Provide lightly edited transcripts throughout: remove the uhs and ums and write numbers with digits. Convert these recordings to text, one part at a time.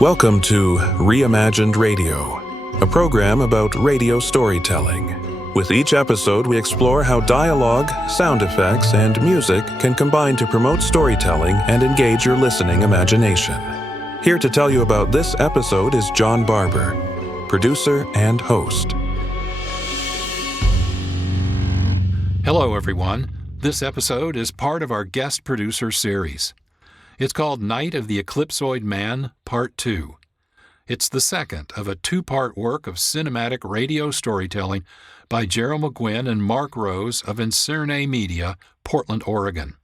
Welcome to Re-Imagined a program about radio storytelling. With each episode, we explore how dialogue, sound effects, and music can combine to promote storytelling and engage your listening imagination. Here to tell you about this episode is John Barber, producer and host. Hello, everyone. This episode is part of our guest producer series. It's called Night of the Eclipsoid Man, Part 2. It's the second of a two-part work of cinematic radio storytelling by Jerrel McQuen and Marc of Incerne Media, Portland, Oregon.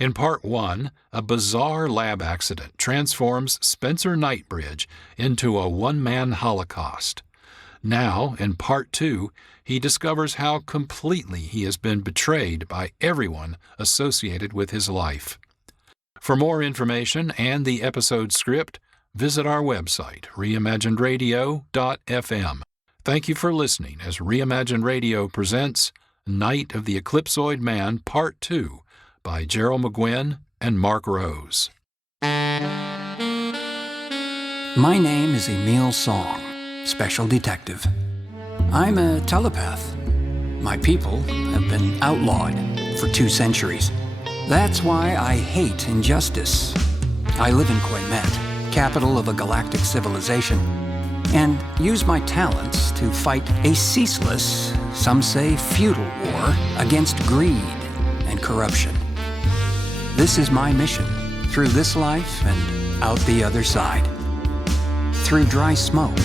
In Part 1, a bizarre lab accident transforms Spencer Knightbridge into a one-man holocaust. Now, in Part 2, he discovers how completely he has been betrayed by everyone associated with his life. For more information and the episode script, visit our website, re-imaginedradio.fm. Thank you for listening as Re-Imagined Radio presents Night of the Eclipsoid Man, Part 2 by Jerrel McQuen and Marc. My name is Emil Song, Special Detective. I'm a telepath. My people have been outlawed for 2 centuries. That's why I hate injustice. I live in Quaymet, capital of a galactic civilization, and use my talents to fight a ceaseless, some say futile war against greed and corruption. This is my mission, through this life and out the other side, through dry smoke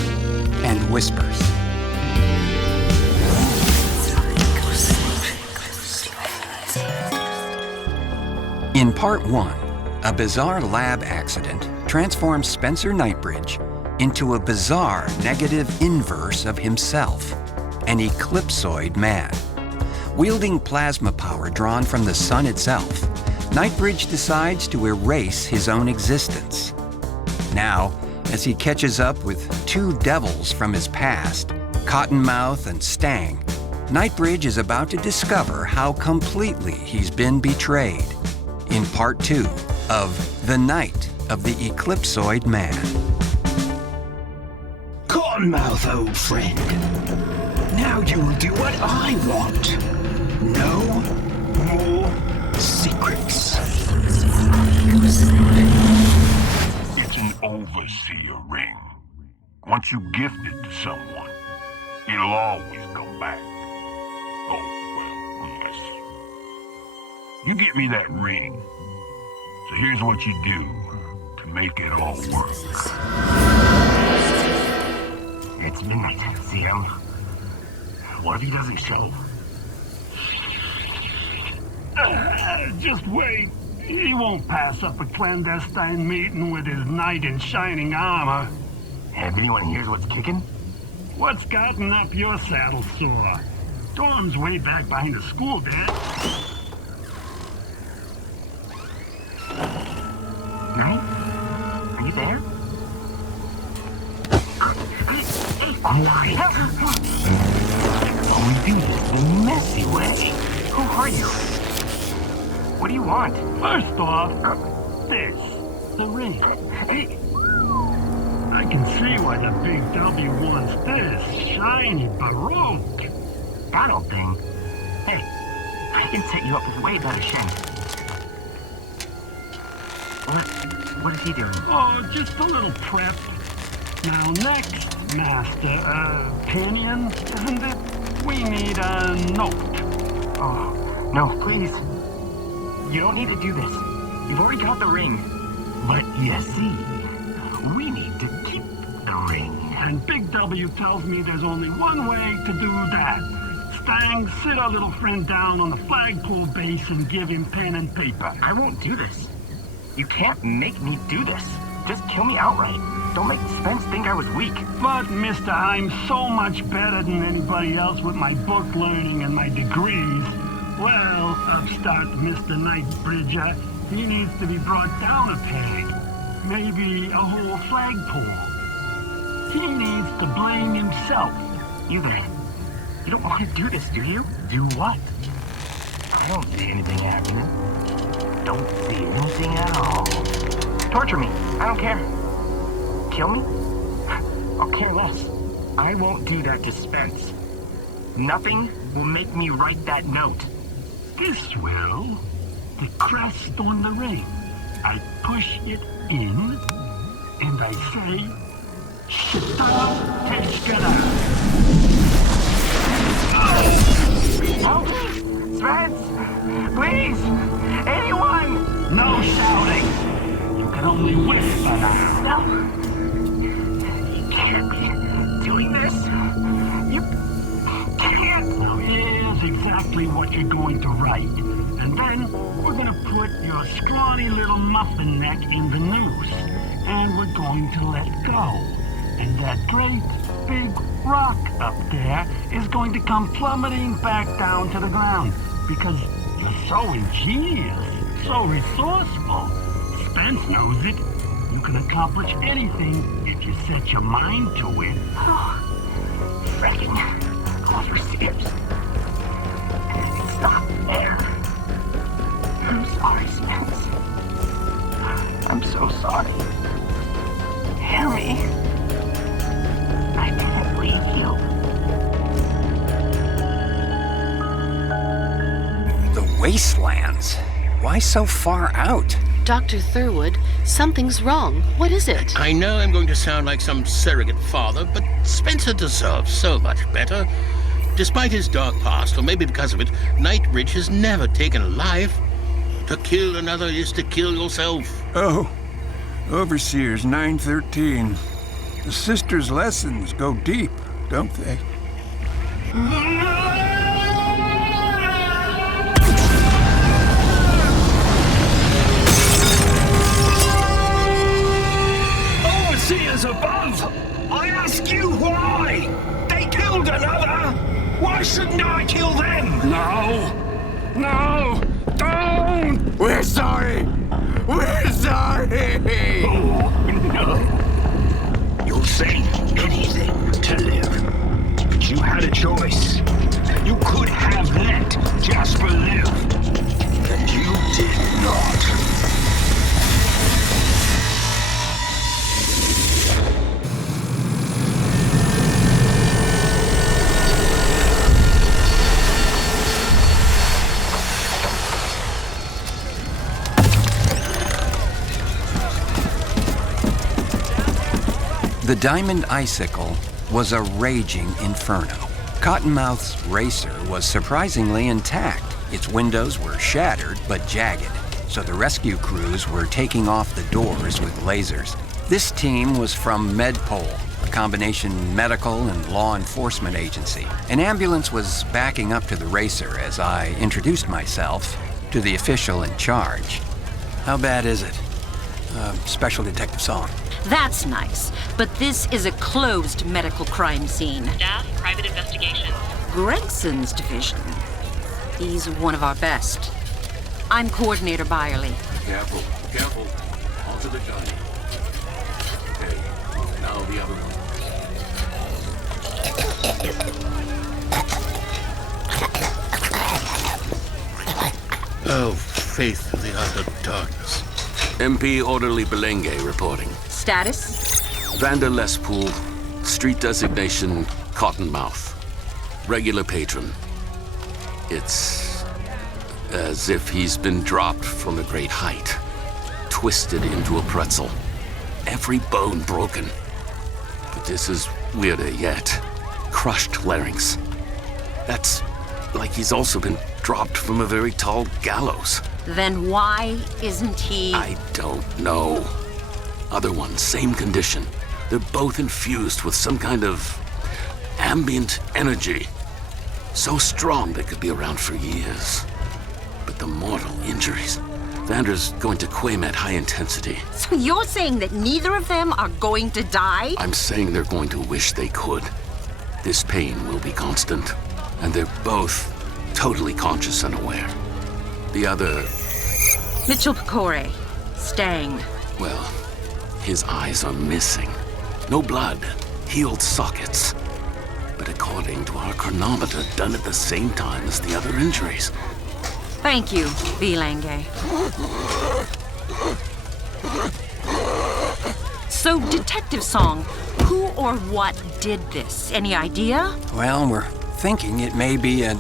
and whispers. In Part 1, a bizarre lab accident transforms Spencer Knightbridge into a bizarre negative inverse of himself, an Eclipsoid man. Wielding plasma power drawn from the sun itself, Knightbridge decides to erase his own existence. Now, as he catches up with 2 devils from his past, Cottonmouth and Stang, Knightbridge is about to discover how completely he's been betrayed. In Part 2 of The Night of the Eclipsoid Man. Cottonmouth, old friend. Now you will do what I want. No more secrets. It's an overseer ring. Once you gift it to someone, it'll always come back. Oh, well, yes. You get me that ring. So here's what you do to make it all work. It's midnight. See him? What if he doesn't show? Just wait. He won't pass up a clandestine meeting with his knight in shining armor. And if anyone hears what's kicking? What's gotten up your saddle sore? Dorm's way back behind the school, Dad. Knight? Are you there? Quiet. We do this the messy way. Who are you? What do you want? First off, this, the ring. Hey, I can see why the big W wants this shiny baroque. that old thing. Hey, I can set you up with way better shame. What is he doing? Oh, just a little prep. Now next, Master, Pinion, isn't it? We need a note. Oh, no, please. You don't need to do this. You've already got the ring. But you see, We need to keep the ring. and Big W tells me there's only one way to do that. Stang, sit our little friend down on the flagpole base and give him pen and paper. I won't do this. You can't make me do this. Just kill me outright. Don't make Spence think I was weak. But, mister, I'm so much better than anybody else with my book learning and my degrees. Well, upstart Mr. Knightbridge, he needs to be brought down a peg. Maybe a whole flagpole. He needs to blame himself. You there. You don't want to do this, do you? Do what? I don't see anything happening. Don't see anything at all. Torture me. I don't care. Kill me? I'll care less. I won't do that to Spence. Nothing will make me write that note. This will. The crest on the ring. I push it in, and I say, Shita Teshkara. Help me! Spence! Please! Anyone! No shouting. You can only whisper now. No! You can't be doing this! You can't! Now here's exactly what you're going to write. And then we're going to put your scrawny little muffin neck in the noose. And we're going to let go. And that great big rock up there is going to come plummeting back down to the ground. Because you're so ingenious, so resourceful. Spence knows it. You can accomplish anything if you set your mind to it. Oh, frickin' overseers. It's not fair. I'm sorry, Spence. I'm so sorry. Hear me. I can't leave you. The wastelands? Why so far out? Dr. Thurwood, something's wrong. What is it? I know I'm going to sound like some surrogate father, but Spencer deserves so much better. Despite his dark past, or maybe because of it, Knightbridge has never taken a life. To kill another is to kill yourself. Oh, Overseer's 913. The sisters' lessons go deep, don't they? Overseers above! I ask you why! They killed another! Why shouldn't I kill them? No! No! Don't! We're sorry! We're sorry! Oh, no. You'll say anything to live. But you had a choice. You could have let Jasper live. And you did not. The Diamond Icicle was a raging inferno. Cottonmouth's racer was surprisingly intact. Its windows were shattered but jagged, so the rescue crews were taking off the doors with lasers. This team was from MedPol, a combination medical and law enforcement agency. An ambulance was backing up to the racer as I introduced myself to the official in charge. How bad is it? Special Detective Song. That's nice, but this is a closed medical crime scene. Staff, private investigation. Gregson's division. He's one of our best. I'm Coordinator Byerly. Careful, careful. Onto the gun. Okay, now the other one. Oh, faith of the utter darkness. MP Orderly Belenge reporting. Status? Vander Lespool, street designation Cottonmouth. Regular patron. It's as if he's been dropped from a great height. Twisted into a pretzel. Every bone broken. But this is weirder yet. Crushed larynx. That's like he's also been dropped from a very tall gallows. Then why isn't he... I don't know. Other one, same condition. They're both infused with some kind of ambient energy. So strong they could be around for years. But the mortal injuries. Vander's going to Quaymet high intensity. So you're saying that neither of them are going to die? I'm saying they're going to wish they could. This pain will be constant. And they're both totally conscious and aware. The other... Mitchell Pecora. Stang. Well, his eyes are missing. No blood. Healed sockets. But according to our chronometer, done at the same time as the other injuries. Thank you, Belenge. So, Detective Song, who or what did this? Any idea? Well, we're thinking it may be an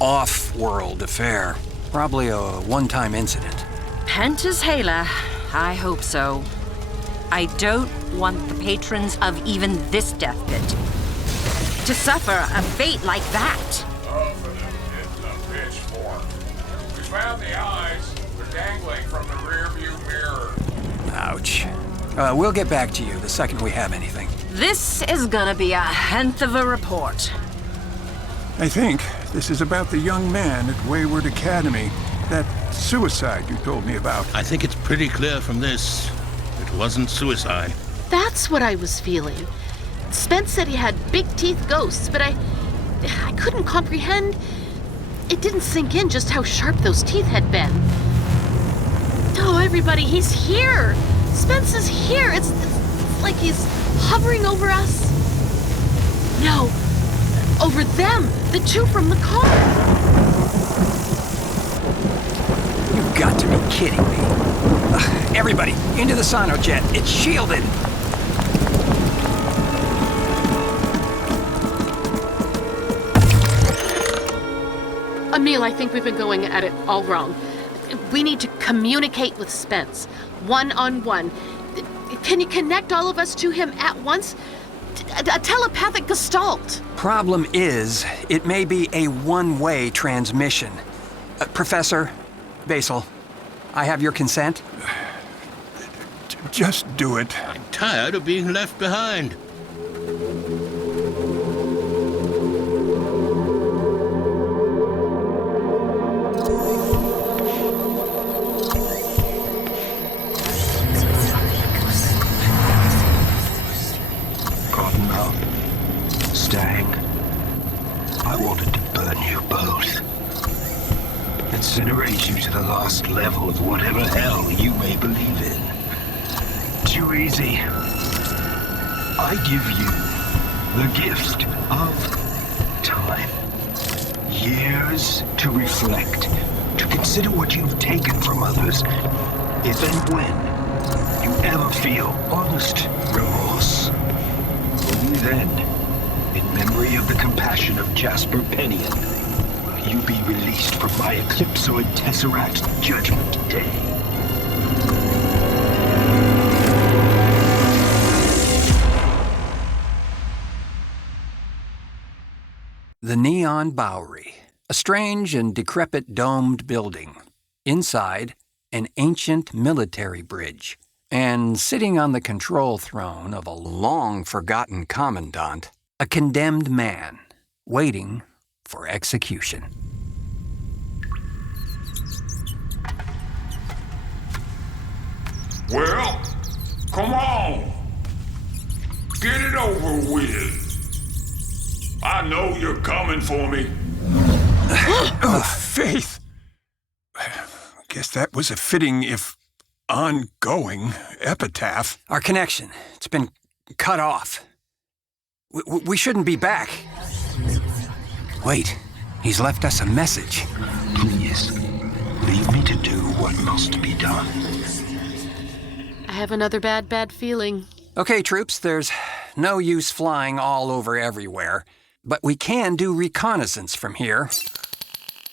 off-world affair. Probably a one-time incident. Pentas Hala. I hope so. I don't want the patrons of even this death pit to suffer a fate like that. It's a pitchfork. We found the eyes. They're dangling from the rearview mirror. Ouch. We'll get back to you the second we have anything. This is gonna be a hell of a report. I think this is about the young man at Wayward Academy. That suicide you told me about. I think it's pretty clear from this. It wasn't suicide. That's what I was feeling. Spence said he had big teeth ghosts, but I couldn't comprehend. It didn't sink in just how sharp those teeth had been. Oh, everybody, he's here! Spence is here! It's like he's hovering over us. No, over them, the two from the car. You've got to be kidding me. Everybody, into the sonojet. It's shielded. Emil, I think we've been going at it all wrong. We need to communicate with Spence, one-on-one. Can you connect all of us to him at once? A telepathic gestalt. Problem is, it may be a one-way transmission. Professor, Basil, I have your consent? Just do it. I'm tired of being left behind. Incinerate you to the last level of whatever hell you may believe in. Too easy. I give you the gift of time. Years to reflect, to consider what you've taken from others, if and when you ever feel honest remorse. Only then, in memory of the compassion of Jasper Pennion, you be released from my Eclipsoid Tesseract Judgment Day. The Neon Bowery, a strange and decrepit domed building. Inside, an ancient military bridge. And sitting on the control throne of a long-forgotten commandant, a condemned man, waiting for execution. Well, come on. Get it over with. I know you're coming for me. Oh, Faith. Guess that was a fitting, if ongoing, epitaph. Our connection, it's been cut off. We shouldn't be back. Wait, he's left us a message. Please, leave me to do what must be done. I have another bad feeling. Okay, troops, there's no use flying all over everywhere, but we can do reconnaissance from here.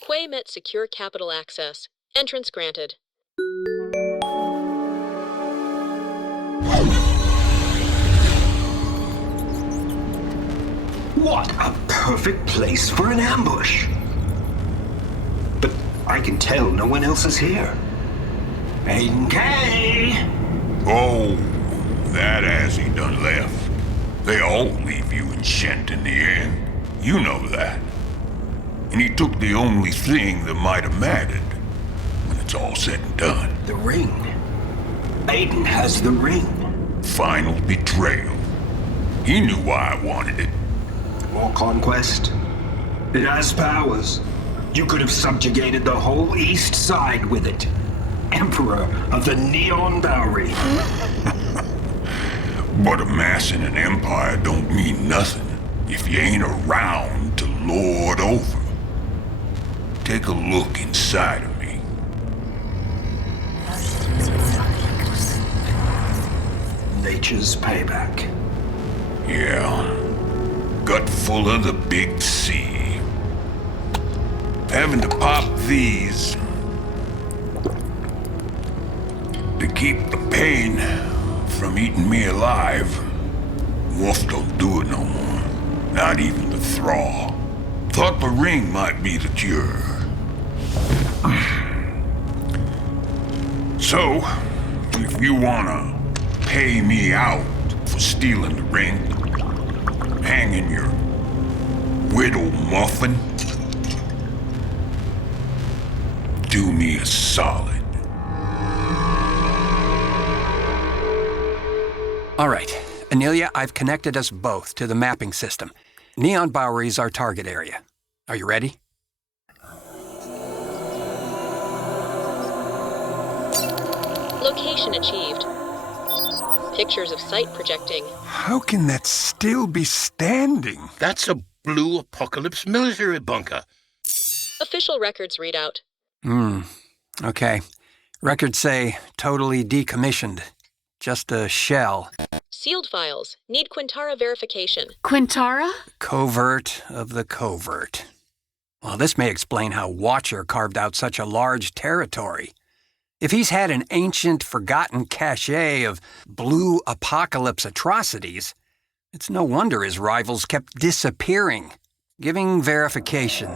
Quaymet secure capital access. Entrance granted. What a perfect place for an ambush! But I can tell no one else is here. Aiden K! Oh, that ass he done left. They all leave you in Shent in the end. You know that. And he took the only thing that might have mattered when it's all said and done. The ring. Aiden has the ring. Final betrayal. He knew why I wanted it. More conquest. It has powers. You could have subjugated the whole east side with it. Emperor of the Neon Bowery. But amassing an empire don't mean nothing if you ain't around to lord over. Take a look inside of me. nature's payback. Yeah. Gut full of the big sea. Having to pop these to keep the pain from eating me alive. Wolf don't do it no more. Not even the thaw. Thought the ring might be the cure. So, if you wanna pay me out for stealing the ring, hanging your widow muffin, do me a solid. All right, Anelia, I've connected us both to the mapping system. Neon Bowery is our target area. Are you ready? Location achieved. Pictures of site projecting. How can that still be standing? That's a blue apocalypse military bunker. Official records readout. Okay. Records say totally decommissioned. Just a shell. Sealed files. Need Quintara verification. Quintara? Covert of the covert. Well, this may explain how Watcher carved out such a large territory. If he's had an ancient, forgotten cachet of blue apocalypse atrocities, it's no wonder his rivals kept disappearing. Giving verification.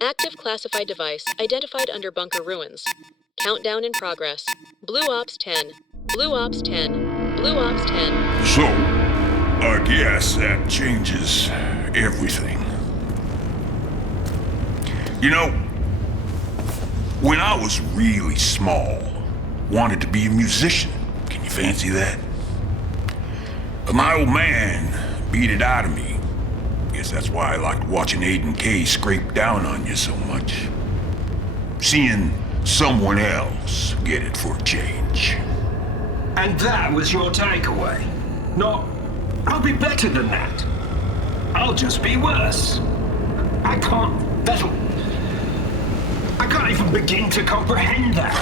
Active classified device identified under bunker ruins. Countdown in progress. Blue Ops 10. Blue Ops 10. Blue Ops 10. So, I guess that changes everything. You know, when I was really small, wanted to be a musician. Can you fancy that? But my old man beat it out of me. Guess that's why I liked watching Aiden K scrape down on you so much. Seeing someone else get it for a change. And that was your takeaway? Not, I'll be better than that. I'll just be worse. I can't even begin to comprehend that.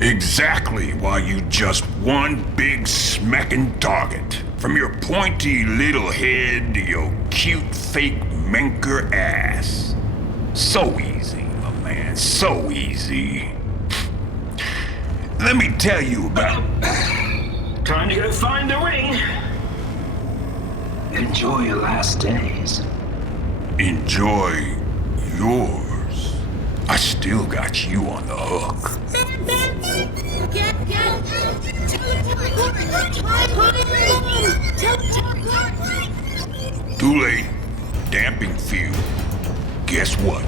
Exactly why you just one big smacking target. From your pointy little head to your cute fake menker ass. So easy, my man, so easy. Let me tell you about... Time to go find the ring. Enjoy your last days. Enjoy yours. I still got you on the hook. Too late. Damping fuel. Guess what?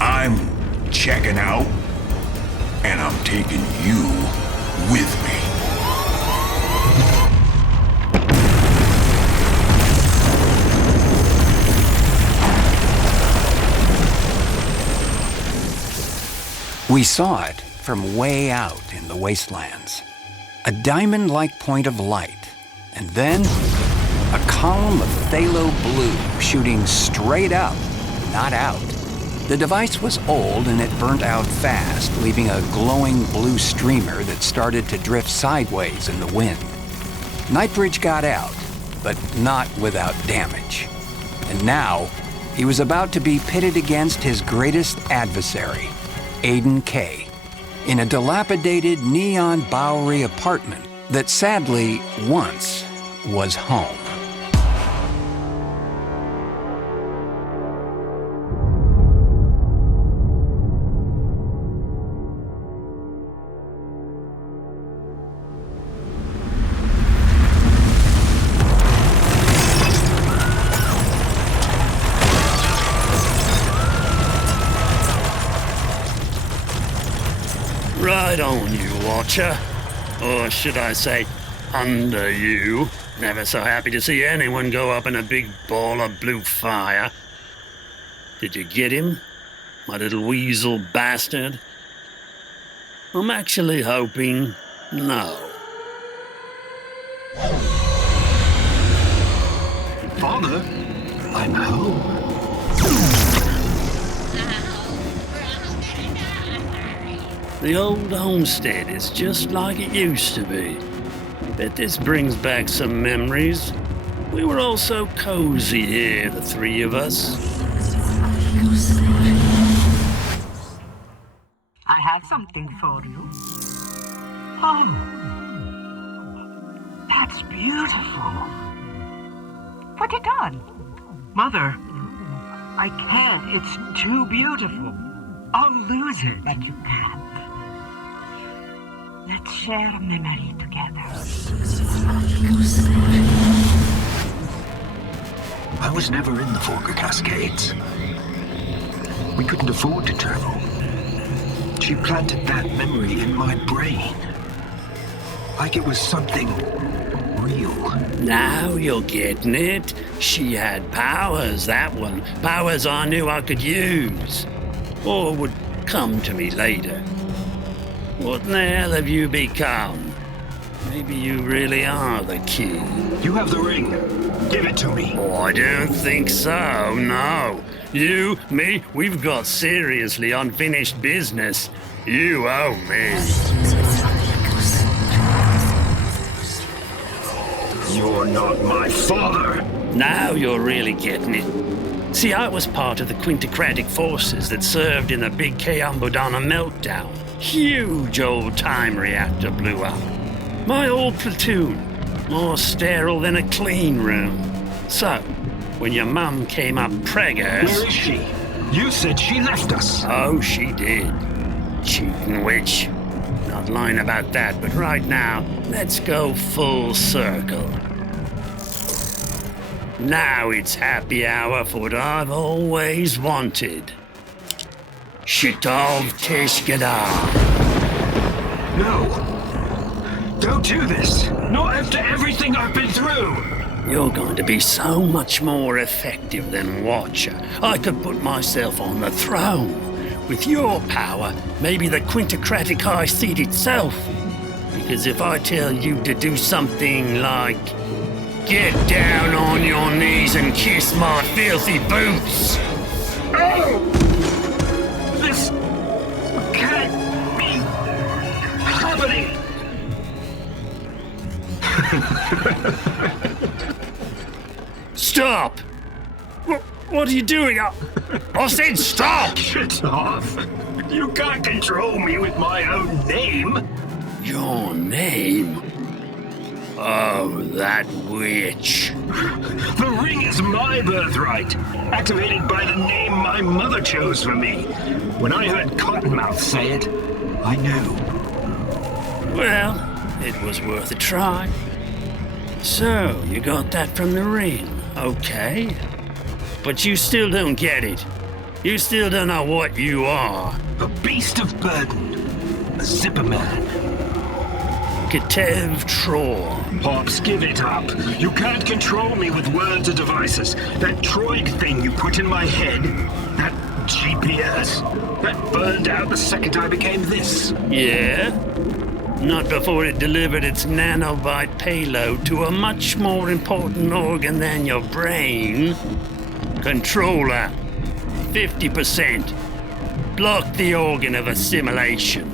I'm checking out, and I'm taking you with me. We saw it from way out in the wastelands. A diamond-like point of light, and then a column of phthalo blue shooting straight up, not out. The device was old and it burnt out fast, leaving a glowing blue streamer that started to drift sideways in the wind. Knightbridge got out, but not without damage. And now, he was about to be pitted against his greatest adversary, Aiden K, in a dilapidated Neon Bowery apartment that sadly once was home. Right on, you Watcher. Or should I say, under you. Never so happy to see anyone go up in a big ball of blue fire. Did you get him, my little weasel bastard? I'm actually hoping no. Father, I'm home. The old homestead is just like it used to be. Bet this brings back some memories. We were all so cozy here, the three of us. I have something for you. Oh, that's beautiful. Put it on. Mother, I can't. It's too beautiful. I'll lose it. But you can't. Let's share a memory together. I was never in the Forker Cascades. We couldn't afford to travel. She planted that memory in my brain. Like it was something real. Now you're getting it. She had powers, that one. Powers I knew I could use. Or would come to me later. What in the hell have you become? Maybe you really are the key. You have the ring. Give it to me. Oh, I don't think so, no. You, me, we've got seriously unfinished business. You owe me. You're not my father. Now you're really getting it. See, I was part of the quintocratic forces that served in the big Kayambodana meltdown. Huge old time reactor blew up. My old platoon, more sterile than a clean room. So, when your mum came up preggers... Where is she? You said she left us. Oh, she did. Cheating witch. Not lying about that, but right now, let's go full circle. Now it's happy hour for what I've always wanted. Shitov Teshkadar. No. Don't do this. Not after everything I've been through. You're going to be so much more effective than Watcher. I could put myself on the throne. With your power, maybe the quintocratic high seat itself. Because if I tell you to do something like... get down on your knees and kiss my filthy boots. Oh! This can't be happening. Stop! What are you doing? I said stop! Shut off. You can't control me with my own name. Your name? Oh, that witch. The ring is my birthright, activated by the name my mother chose for me. When I heard Cottonmouth say it, I knew. Well, it was worth a try. So, you got that from the ring, okay? But you still don't get it. You still don't know what you are. A beast of burden. A zipper man. Ketev Tror. Pops, give it up. You can't control me with words or devices. That droid thing you put in my head, that GPS, that burned out the second I became this. Yeah? Not before it delivered its nanobite payload to a much more important organ than your brain. Controller. 50%. Block the organ of assimilation.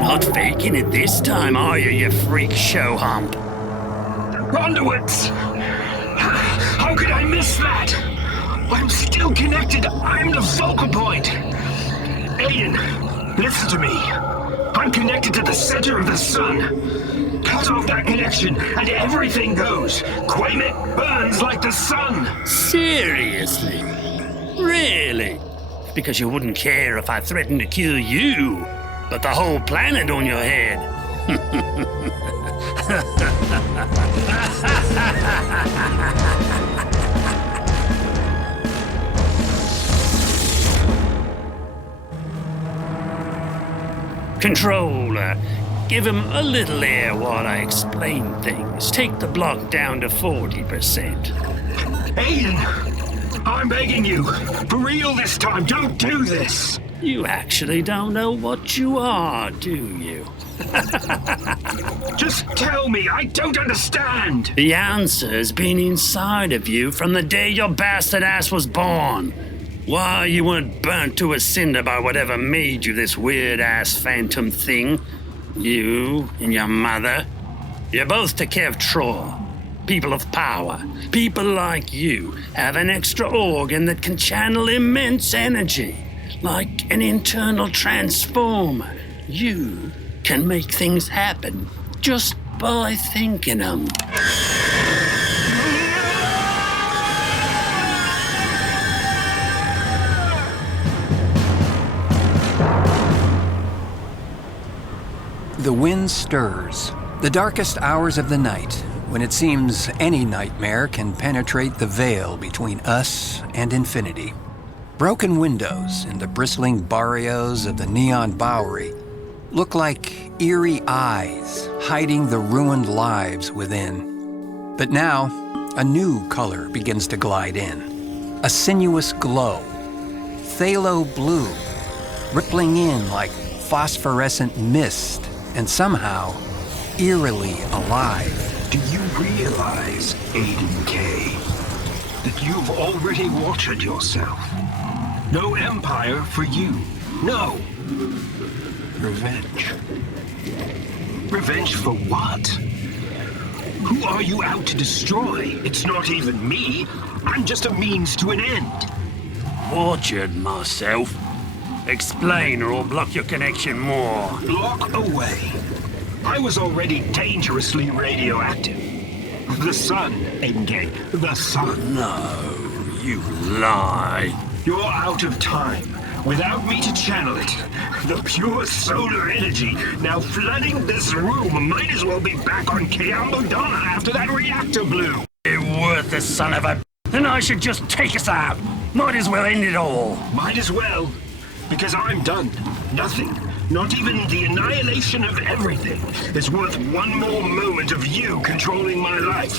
Not faking it this time, are you, you freak show hump? Underwoods! How could I miss that? I'm still connected. I'm the focal point. Aiden, listen to me. I'm connected to the center of the sun. Cut off that connection and everything goes. Quaymet burns like the sun. Seriously? Really? Because you wouldn't care if I threatened to kill you, but the whole planet on your head. Controller, give him a little air while I explain things. Take the block down to 40%. Aiden, I'm begging you. For real this time, don't do this. You actually don't know what you are, do you? Just tell me, I don't understand! The answer's been inside of you from the day your bastard ass was born. Why you weren't burnt to a cinder by whatever made you this weird-ass phantom thing. You and your mother. You're both to Kev Tror. People of power. People like you have an extra organ that can channel immense energy. Like an internal transformer. You can make things happen just by thinking them. The wind stirs. The darkest hours of the night, when it seems any nightmare can penetrate the veil between us and infinity. Broken windows in the bristling barrios of the neon Bowery look like eerie eyes hiding the ruined lives within. But now, a new color begins to glide in. A sinuous glow. Phthalo blue, rippling in like phosphorescent mist, and somehow eerily alive. Do you realize, Aiden K., that you've already watered yourself? No empire for you. No. Revenge. Revenge for what? Who are you out to destroy? It's not even me. I'm just a means to an end. Orchard myself. Explain or I'll block your connection more. Block away. I was already dangerously radioactive. The sun, Aiden, the sun. No, you lie. You're out of time. Without me to channel it, the pure solar energy now flooding this room might as well be back on Quaymet after that reactor blew. You worthless son of a... Then I should just take us out. Might as well end it all. Might as well. Because I'm done. Nothing, not even the annihilation of everything, is worth one more moment of you controlling my life.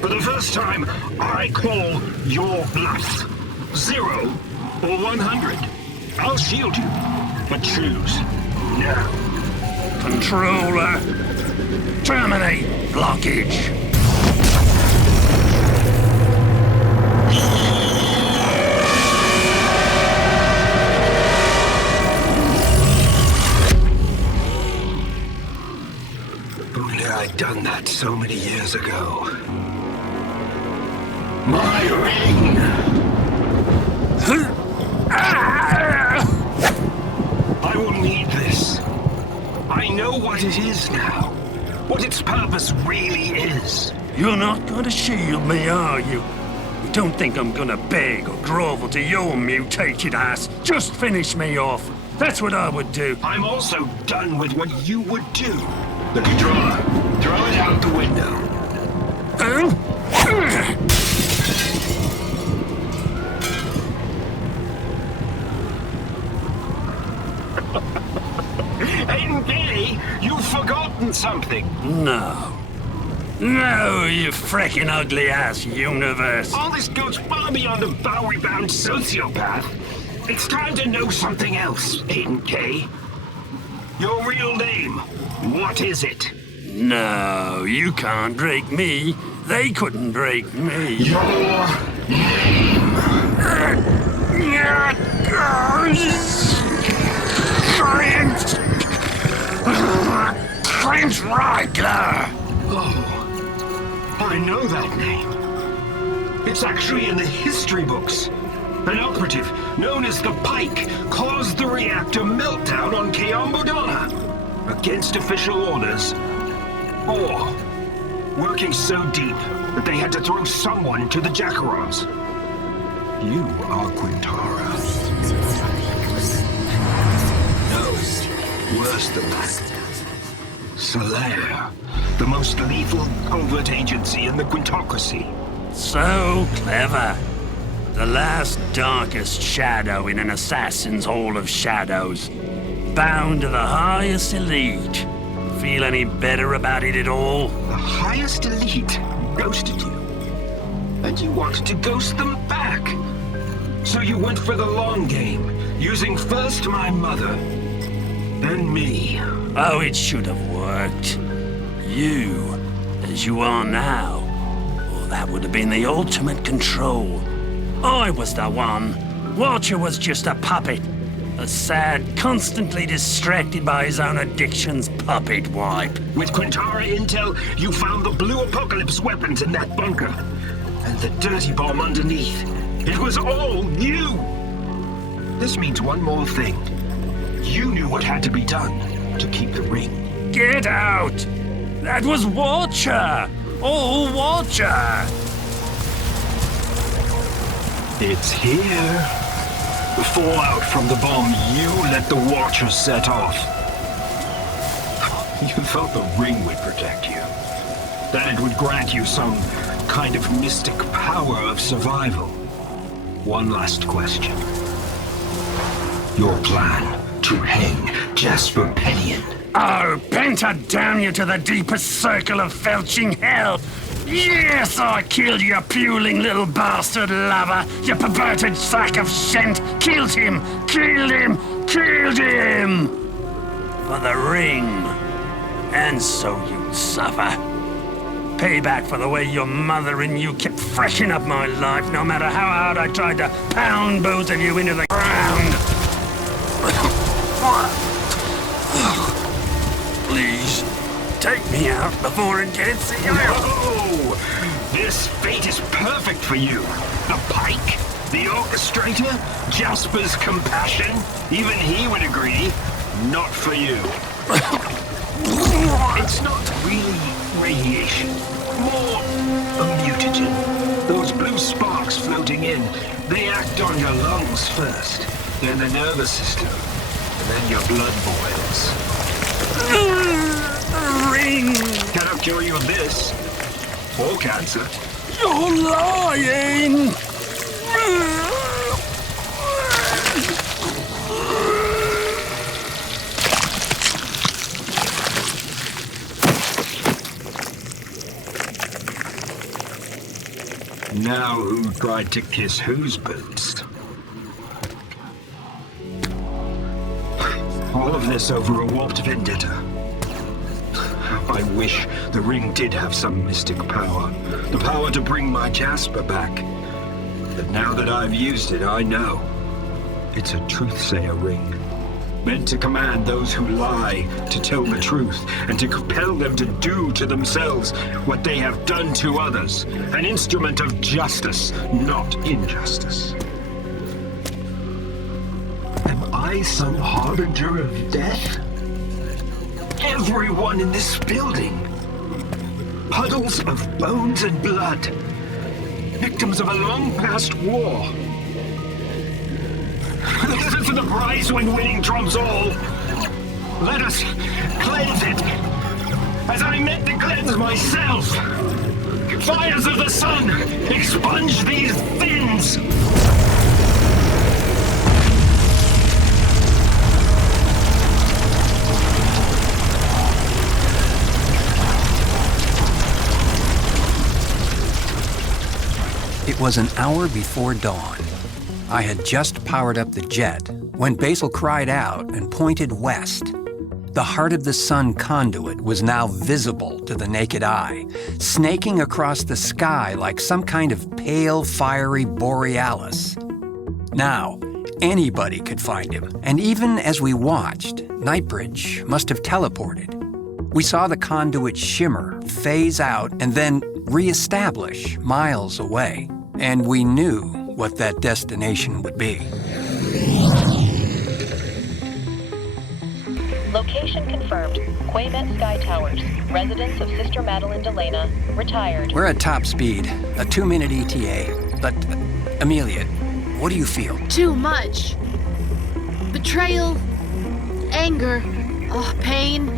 For the first time, I call your bluff. 0 or 100. I'll shield you, but choose now. Controller, terminate blockage. Only I'd done that so many years ago. My ring! I will need this. I know what it is now. What its purpose really is. You're not gonna shield me, are you? You don't think I'm gonna beg or grovel to your mutated ass? Just finish me off. That's what I would do. I'm also done with what you would do. The controller. Throw it out the window. Aiden Billy, you've forgotten something. No. No, you frickin' ugly-ass universe. All this goes far beyond a Bowery-bound sociopath. It's time to know something else, Aiden K. Your real name, what is it? No, you can't break me. They couldn't break me. Your name. Prince Reigler. Oh, I know that name. It's actually in the history books. An operative known as the Pike caused the reactor meltdown on Quaymet against official orders. Or working so deep that they had to throw someone to the Jackarons. You are Quintara. No, worse than that. Solaire, the most lethal covert agency in the Quintocracy. So clever. The last darkest shadow in an assassin's hall of shadows. Bound to the highest elite. Feel any better about it at all? The highest elite ghosted you. And you wanted to ghost them back. So you went for the long game. using first my mother, then me. Oh, it should have worked. You, as you are now, well, that would have been the ultimate control. I was the one. Watcher was just a puppet. A sad, constantly distracted by his own addictions puppet wipe. With Quintara intel, you found the blue apocalypse weapons in that bunker. And the dirty bomb underneath. It was all you! This means one more thing. You knew what had to be done to keep the ring. Get out! That was Watcher! All Watcher! It's here. The fallout from the bomb you let the Watcher set off. You thought the ring would protect you. That it would grant you some kind of mystic power of survival. One last question. Your plan to hang Jasper Pennion. Oh, Penta damn you to the deepest circle of felching hell! Yes, I killed your puling little bastard lover, you perverted sack of shent! Killed him! Killed him! Killed him! For the ring. And so you'd suffer. Payback for the way your mother and you kept freshening up my life, no matter how hard I tried to pound both of you into the ground. Please, take me out before it gets here. Whoa! This fate is perfect for you. The pike, the orchestrator, Jasper's compassion. Even he would agree. Not for you. It's not really radiation. More a mutagen. Those blue sparks floating in, they act on your lungs first, then the nervous system, and then your blood boils. Ring! Cannot cure you of this. Or cancer. You're lying! Now who tried to kiss whose boots? All of this over a warped vendetta. I wish the ring did have some mystic power. The power to bring my Jasper back. But now that I've used it, I know. It's a truth-sayer ring. Meant to command those who lie to tell the truth, and to compel them to do to themselves what they have done to others. An instrument of justice, not injustice. Am I some harbinger of death? Everyone in this building. Puddles of bones and blood. Victims of a long-past war. For the prize when winning trumps all. Let us cleanse it, as I meant to cleanse myself. Fires of the sun, expunge these thins. It was an hour before dawn. I had just powered up the jet when Basil cried out and pointed west. The Heart of the Sun conduit was now visible to the naked eye, snaking across the sky like some kind of pale, fiery borealis. Now, anybody could find him, and even as we watched, Knightbridge must have teleported. We saw the conduit shimmer, phase out, and then re-establish miles away. And we knew what that destination would be. Location confirmed. Quaymet Sky Towers. Residence of Sister Madeline Delana. Retired. We're at top speed, a 2-minute ETA. But, Amelia, what do you feel? Too much. Betrayal, anger, pain.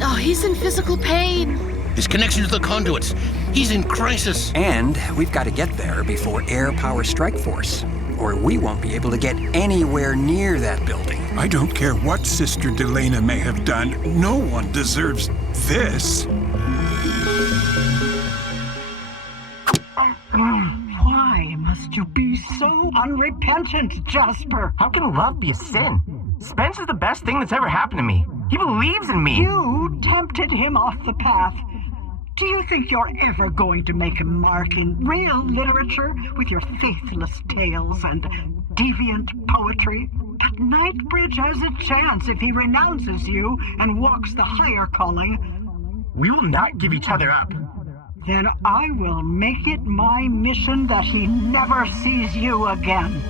Oh, he's in physical pain. His connection to the conduits. He's in crisis. And we've got to get there before Air Power Strike Force, or we won't be able to get anywhere near that building. I don't care what Sister Delana may have done. No one deserves this. Why must you be so unrepentant, Jasper. How can love be a sin? Spencer's the best thing that's ever happened to me. He believes in me. You tempted him off the path. Do you think you're ever going to make a mark in real literature with your faithless tales and deviant poetry? But Knightbridge has a chance if he renounces you and walks the higher calling. We will not give each other up. Then I will make it my mission that he never sees you again.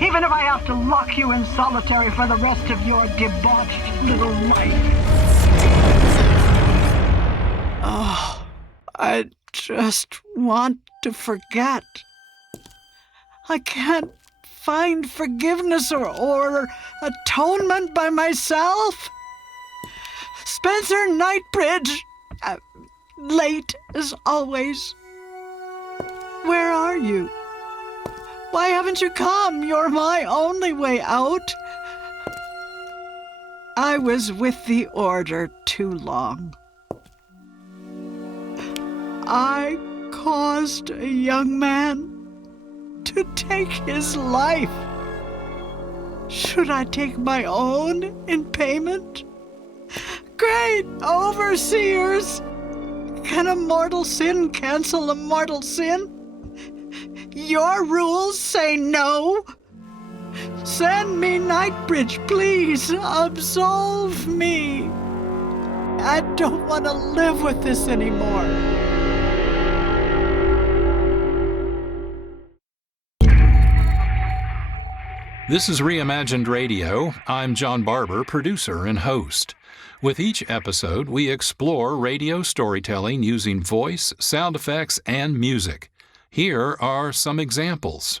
Even if I have to lock you in solitary for the rest of your debauched little life. Oh, I just want to forget. I can't find forgiveness or atonement by myself. Spencer Knightbridge, late as always. Where are you? Why haven't you come? You're my only way out. I was with the Order too long. I caused a young man to take his life. Should I take my own in payment? Great overseers! Can a mortal sin cancel a mortal sin? Your rules say no. Send me Knightbridge, please. Absolve me. I don't want to live with this anymore. This is Reimagined Radio. I'm John Barber, producer and host. With each episode, we explore radio storytelling using voice, sound effects, and music. Here are some examples.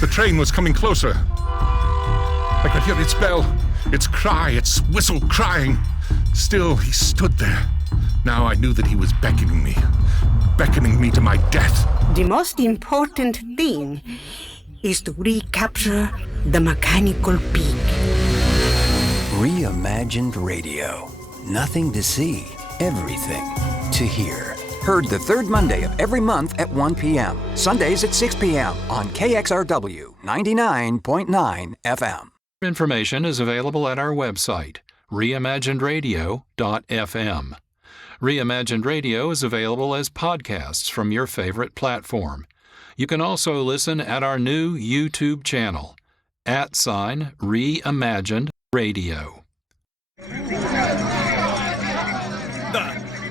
The train was coming closer. I could hear its bell, its cry, its whistle crying. Still, he stood there. Now I knew that he was beckoning me to my death. The most important thing is to recapture the mechanical peak. Reimagined Radio. Nothing to see, everything to hear. Heard the third Monday of every month at 1 p.m. Sundays at 6 p.m. on KXRW 99.9 FM. Information is available at our website, reimaginedradio.fm. Reimagined Radio is available as podcasts from your favorite platform. You can also listen at our new YouTube channel, @Reimagined Radio.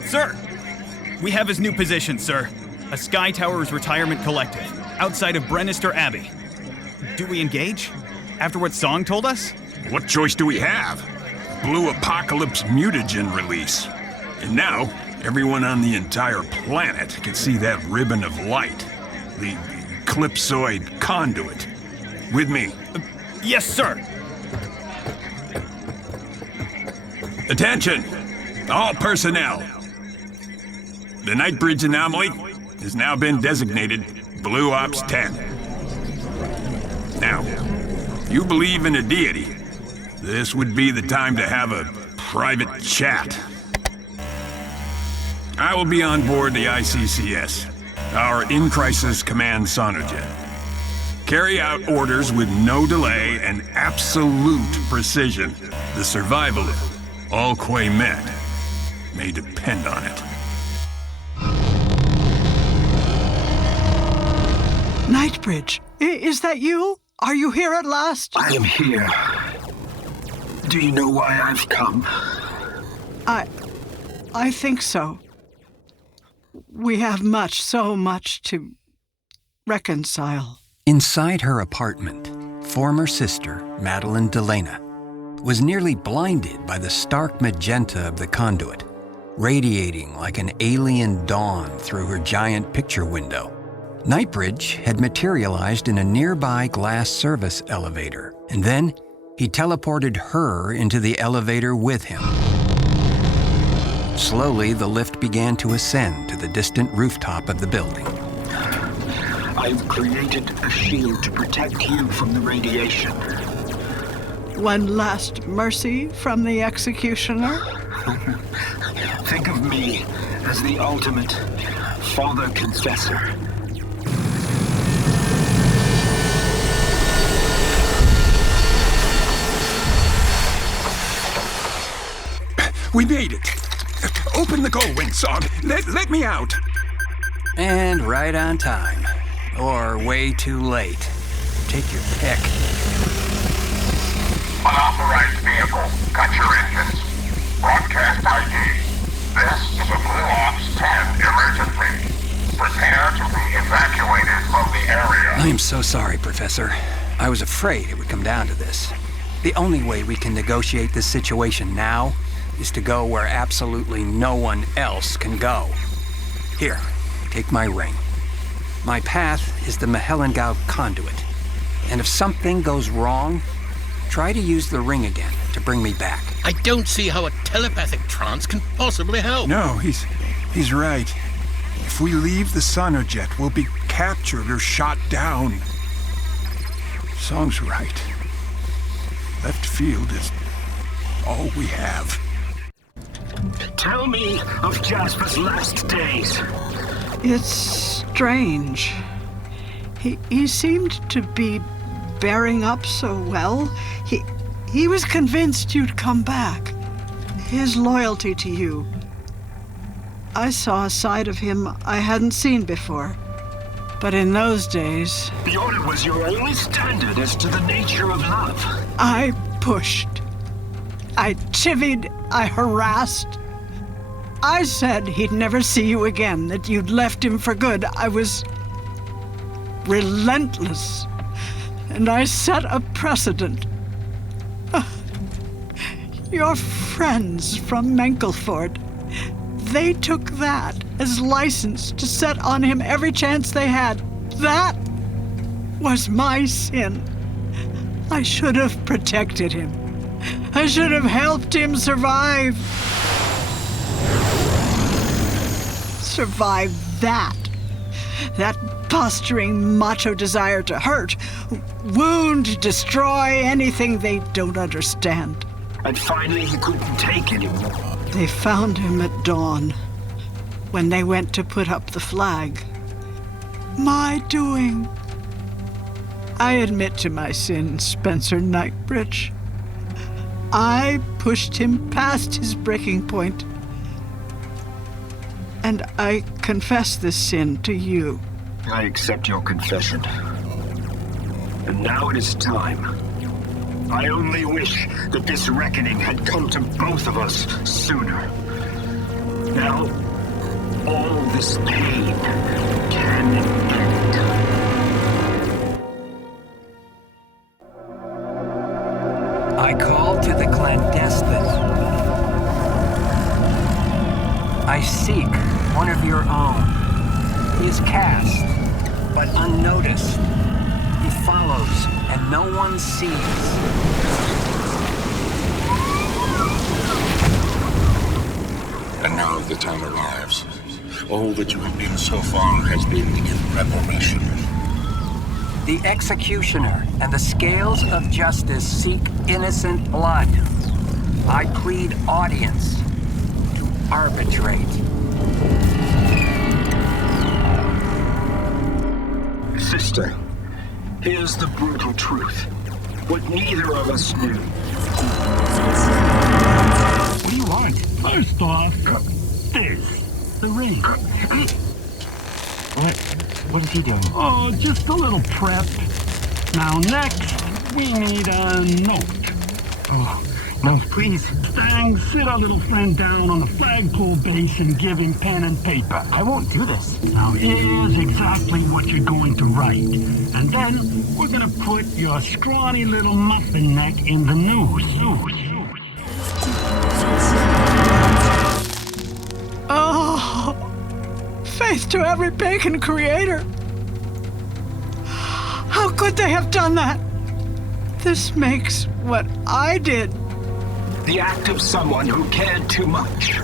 Sir! We have his new position, sir. A Sky Towers retirement collective, outside of Brennister Abbey. Do we engage? After what Song told us? What choice do we have? Blue Apocalypse mutagen release. And now, everyone on the entire planet can see that ribbon of light. The Eclipsoid conduit. With me. Yes, sir! Attention! All personnel! The Knightbridge anomaly has now been designated Blue Ops 10. Now, if you believe in a deity, this would be the time to have a private chat. I will be on board the ICCS, our in-crisis command sonojet. Carry out orders with no delay and absolute precision. The survival of all Quaymet may depend on it. Knightbridge, is that you? Are you here at last? I am here. Do you know why I've come? I think so. We have so much to reconcile. Inside her apartment, former sister, Madeline Delana, was nearly blinded by the stark magenta of the conduit, radiating like an alien dawn through her giant picture window. Knightbridge had materialized in a nearby glass service elevator, and then he teleported her into the elevator with him. Slowly, the lift began to ascend to the distant rooftop of the building. I've created a shield to protect you from the radiation. One last mercy from the executioner? Think of me as the ultimate father confessor. We made it. Open the gull-wing song. Let me out. And right on time. Or way too late. Take your pick. Unauthorized vehicle, cut your engines. Broadcast ID. This is a Blue Ops 10 emergency. Prepare to be evacuated from the area. I am so sorry, Professor. I was afraid it would come down to this. The only way we can negotiate this situation now is to go where absolutely no one else can go. Here, take my ring. My path is the Mahellengau conduit. And if something goes wrong, try to use the ring again to bring me back. I don't see how a telepathic trance can possibly help. No, he's right. If we leave the Sonojet, we'll be captured or shot down. Song's right. Left field is all we have. Tell me of Jasper's last days. It's strange. He seemed to be bearing up so well. He was convinced you'd come back. His loyalty to you. I saw a side of him I hadn't seen before. But in those days... The Order was your only standard as to the nature of love. I pushed. I chivied. I harassed. I said he'd never see you again, that you'd left him for good. I was relentless. And I set a precedent. Your friends from Menkelford, they took that as license to set on him every chance they had. That was my sin. I should have protected him. I should have helped him survive. Survive that. That posturing macho desire to hurt, wound, destroy anything they don't understand. And finally he couldn't take anymore. They found him at dawn, when they went to put up the flag. My doing. I admit to my sin, Spencer Knightbridge. I pushed him past his breaking point. And I confess this sin to you. I accept your confession. And now it is time. I only wish that this reckoning had come to both of us sooner. Now, all this pain can end. I call to the clandestine. I seek one of your own. He is cast, but unnoticed. He follows, and no one sees. And now the time arrives. All that you have been so far has been in preparation. The executioner and the scales of justice seek innocent blood. I plead audience to arbitrate. Sister, here's the brutal truth. What neither of us knew. What do you want? First off, this. The ring. What is he doing? Oh, just a little prep. Now next, we need a note. Oh, no, please. Stang, sit our little friend down on the flagpole base and give him pen and paper. I won't do this. Now here's exactly what you're going to write. And then we're gonna put your scrawny little muffin neck in the noose. Oh, faith to every pagan creator. How could they have done that? This makes what I did. The act of someone who cared too much.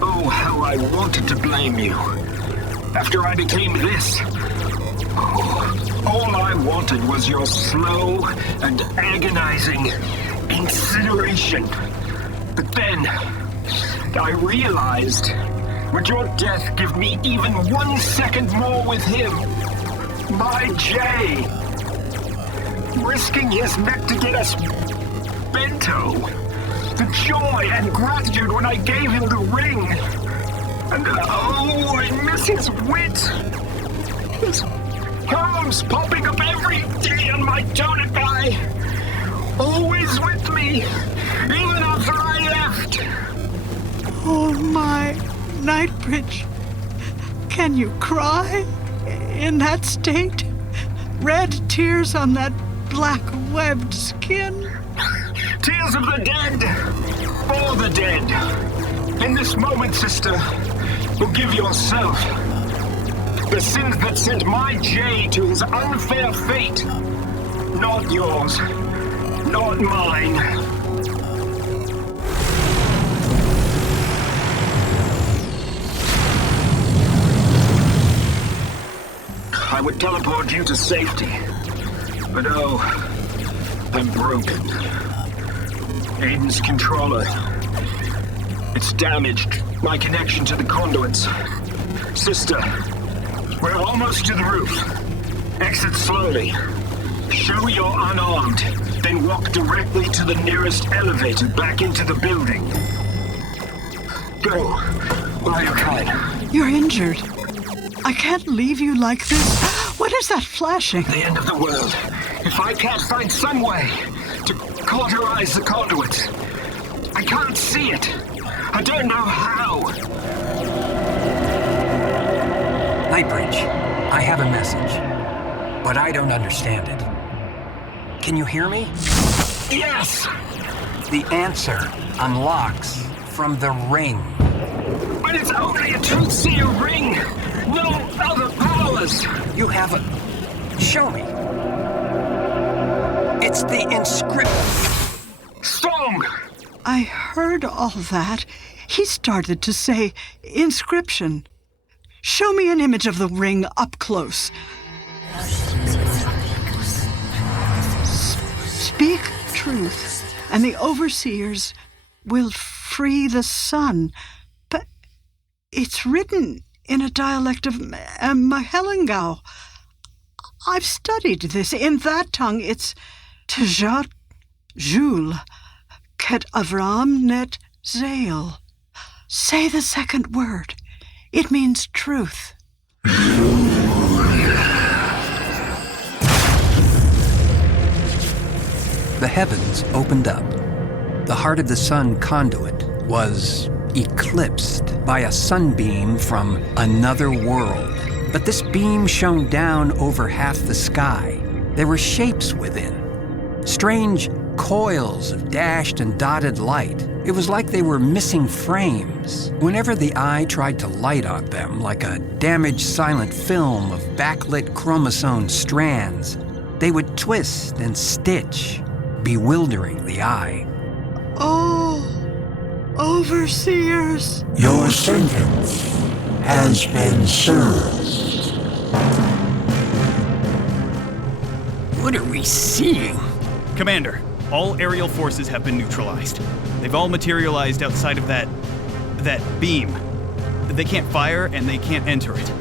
Oh, how I wanted to blame you. After I became this, all I wanted was your slow and agonizing incineration. But then, I realized, would your death give me even 1 second more with him? My Jay! Risking his neck to get us bento. The joy and gratitude when I gave him the ring. And I miss his wit. His poems popping up every day on my tonic eye. Always with me, even after I left. Oh, my Knightbridge. Can you cry in that state? Red tears on that black webbed skin? Tears of the dead, for the dead. In this moment, sister, forgive yourself. The sins that sent my Jay to his unfair fate. Not yours, not mine. I would teleport you to safety, but oh, I'm broken. Aiden's controller. It's damaged my connection to the conduits. Sister, we're almost to the roof. Exit slowly. Show you're unarmed, then walk directly to the nearest elevator back into the building. Go, while you can. You're injured. I can't leave you like this. What is that flashing? The end of the world. If I can't find some way to cauterize the conduits, I can't see it. I don't know how. Knightbridge, I have a message, but I don't understand it. Can you hear me? Yes! The answer unlocks from the ring. But it's only a truth-seer ring! No other powers! You have a... Show me. It's the inscription. Strong! I heard all that. He started to say inscription. Show me an image of the ring up close. Speak truth, and the overseers will free the sun. But it's written in a dialect of Mahelengau. I've studied this. In that tongue, it's Tejat Jul, Ket Avram Net Zael. Say the second word. It means truth. The heavens opened up. The heart of the sun conduit was eclipsed by a sunbeam from another world. But this beam shone down over half the sky. There were shapes within. Strange coils of dashed and dotted light. It was like they were missing frames. Whenever the eye tried to light on them, like a damaged silent film of backlit chromosome strands, they would twist and stitch, bewildering the eye. Oh, overseers. Your sentence has been served. What are we seeing? Commander, all aerial forces have been neutralized. They've all materialized outside of that beam. They can't fire and they can't enter it.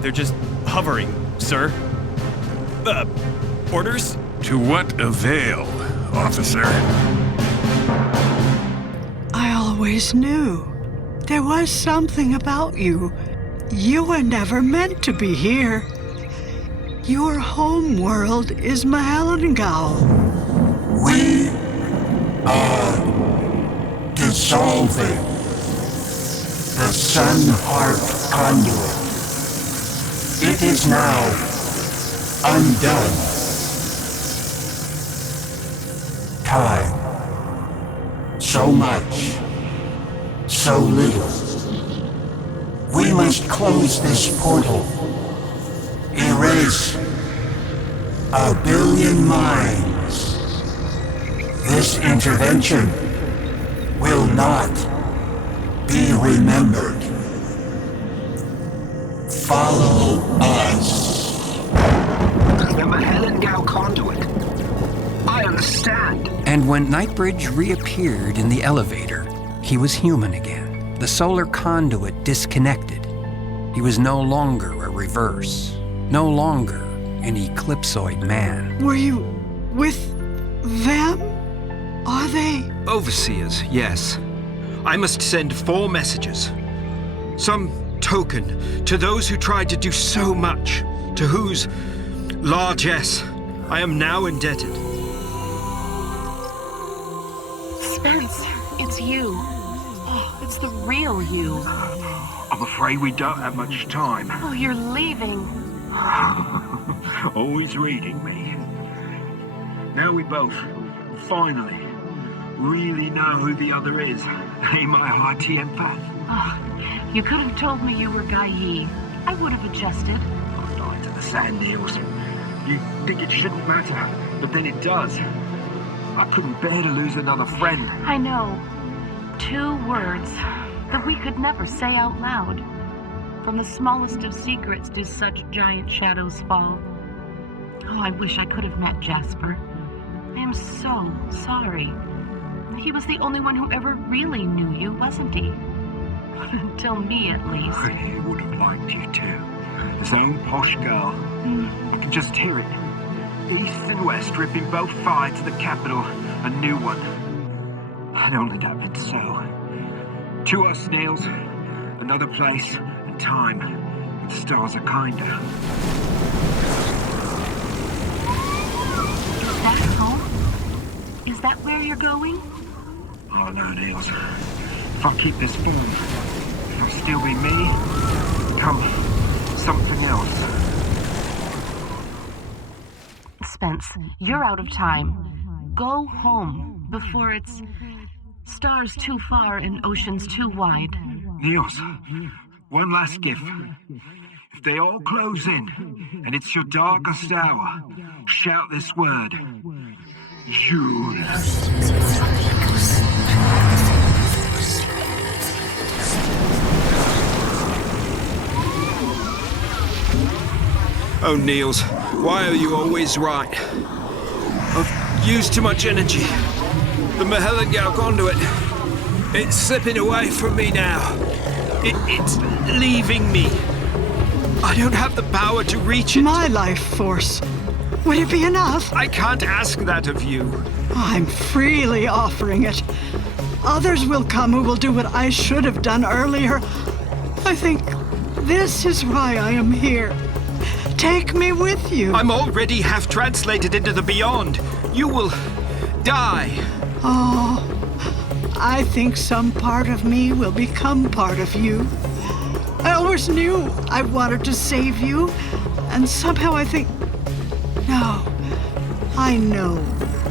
They're just hovering, sir. Orders? To what avail, officer? I always knew. There was something about you. You were never meant to be here. Your home world is Mahelengau. We are dissolving the Sun Heart Conduit. It is now undone. Time. So much. So little. We must close this portal. Erase 1 billion minds. This intervention will not be remembered. Follow us. The Mahelengau conduit. I understand. And when Knightbridge reappeared in the elevator, he was human again. The solar conduit disconnected. He was no longer a reverse, no longer an Eclipsoid man. Were you with them? Are they? Overseers, yes. I must send 4 messages. Some token to those who tried to do so much, to whose largesse I am now indebted. Spence, it's you. Oh, it's the real you. I'm afraid we don't have much time. Oh, you're leaving. Always reading me. Now we both, finally, really know who the other is. Hey, my hearty empath. Oh, you could have told me you were Guy Yee. I would have adjusted. I died to the sand hills. You think it shouldn't matter, but then it does. I couldn't bear to lose another friend. I know. 2 words that we could never say out loud. From the smallest of secrets do such giant shadows fall. Oh, I wish I could have met Jasper. I am so sorry. He was the only one who ever really knew you, wasn't he? Until me, at least. He would have liked you too. His own posh girl. I can just hear it. East and west ripping both fire to the capital. A new one. And only that meant so. To us, Niels. Another place and time. The stars are kinder. Is that home? Is that where you're going? Oh no, Niels. If I keep this form, it'll still be me. Come, something else. Spence, you're out of time. Go home before it's stars too far and oceans too wide. Niels, one last gift. If they all close in, and it's your darkest hour, shout this word. Jules. Oh, Niels, why are you always right? I've used too much energy. The Mahelinger conduit. It's slipping away from me now. It's leaving me. I don't have the power to reach it. My life force. Would it be enough? I can't ask that of you. I'm freely offering it. Others will come who will do what I should have done earlier. I think this is why I am here. Take me with you. I'm already half translated into the beyond. You will die. Oh, I think some part of me will become part of you. I always knew I wanted to save you, and somehow I think, no, I know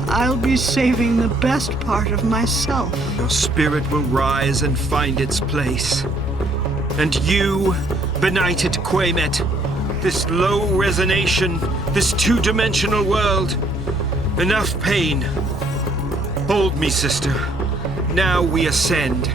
I'll be saving the best part of myself. Your spirit will rise and find its place. And you, benighted Quaymet, this low resonation, this two-dimensional world, enough pain. Hold me, sister. Now we ascend.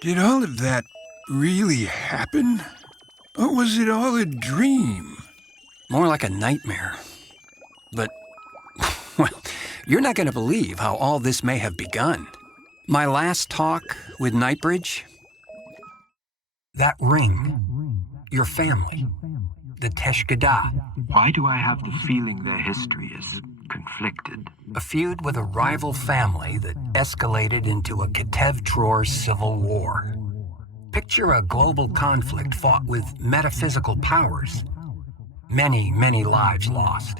Did all of that really happen? Or was it all a dream? More like a nightmare. But, well, you're not going to believe how all this may have begun. My last talk with Knightbridge, that ring, your family, the Teshkada. Why do I have the feeling their history is conflicted? A feud with a rival family that escalated into a Ketev-Tror civil war. Picture a global conflict fought with metaphysical powers. Many, many lives lost.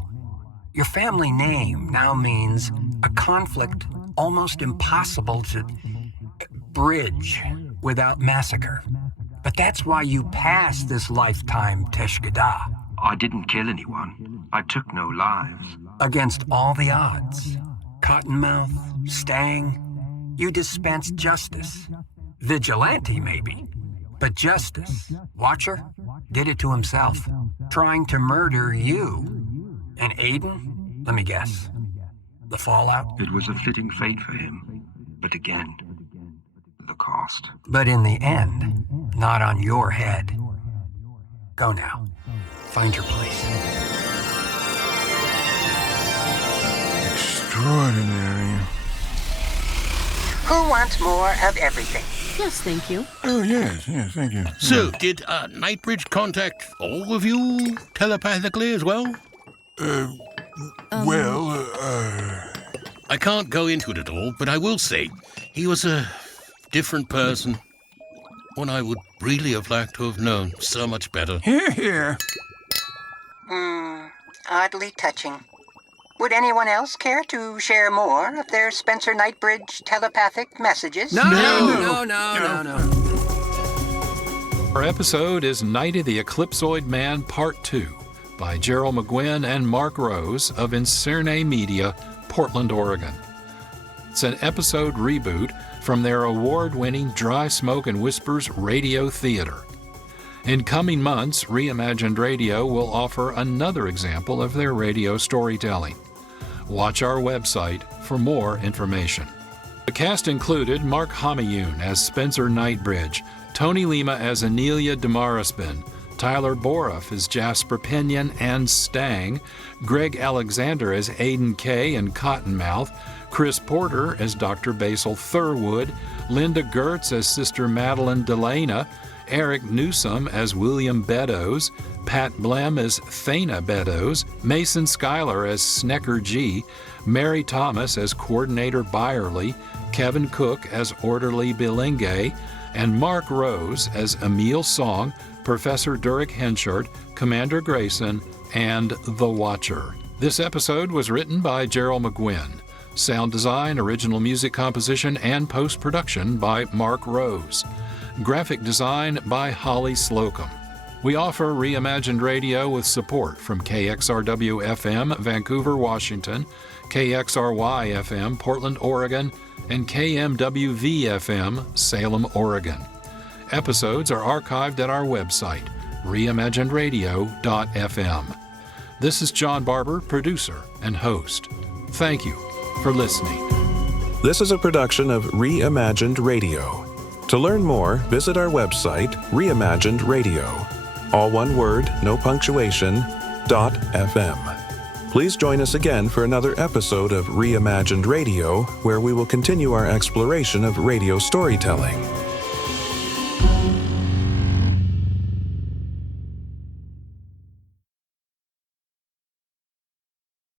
Your family name now means a conflict almost impossible to bridge without massacre. But that's why you passed this lifetime Teshkada. I didn't kill anyone. I took no lives. Against all the odds. Cottonmouth, Stang, you dispensed justice. Vigilante, maybe. But justice. Watcher did it to himself. Trying to murder you. And Aiden? Let me guess. The fallout? It was a fitting fate for him. But again, the cost. But in the end, not on your head. Go now. Find your place. Extraordinary. Who wants more of everything? Yes, thank you. Oh, yes, thank you. So, did Knightbridge contact all of you telepathically as well? I can't go into it at all, but I will say he was a different person. One I would really have liked to have known so much better. Here. Oddly touching. Would anyone else care to share more of their Spencer Knightbridge telepathic messages? No. Our episode is Night of the Eclipsoid Man Part 2 by Jerrel McQuen and Marc Rose of Incerne Media, Portland, Oregon. It's an episode reboot from their award-winning Dry Smoke and Whispers radio theater. In coming months, Reimagined Radio will offer another example of their radio storytelling. Watch our website for more information. The cast included Mark Hamayoun as Spencer Knightbridge, Tony Lima as Anelia Demaraspin, Tyler Boroff as Jasper Pinion and Stang, Greg Alexander as Aiden Kay and Cottonmouth, Chris Porter as Dr. Basil Thurwood, Linda Gertz as Sister Madeline Delana, Eric Newsom as William Beddoes, Pat Blem as Thana Beddoes, Mason Schuyler as Snecker G, Mary Thomas as Coordinator Byerly, Kevin Cook as Orderly Bilingue, and Marc Rose as Emil Song, Professor Durek Henchard, Commander Grayson, and The Watcher. This episode was written by Jerrel McQuen. Sound design, original music composition, and post-production by Marc Rose. Graphic design by Holly Slocum. We offer Reimagined Radio with support from KXRW-FM, Vancouver, Washington, KXRY-FM, Portland, Oregon, and KMWV-FM, Salem, Oregon. Episodes are archived at our website, reimaginedradio.fm. This is John Barber, producer and host. Thank you for listening. This is a production of Reimagined Radio. To learn more, visit our website, Reimagined Radio. All one word, no punctuation, .fm. Please join us again for another episode of Reimagined Radio, where we will continue our exploration of radio storytelling.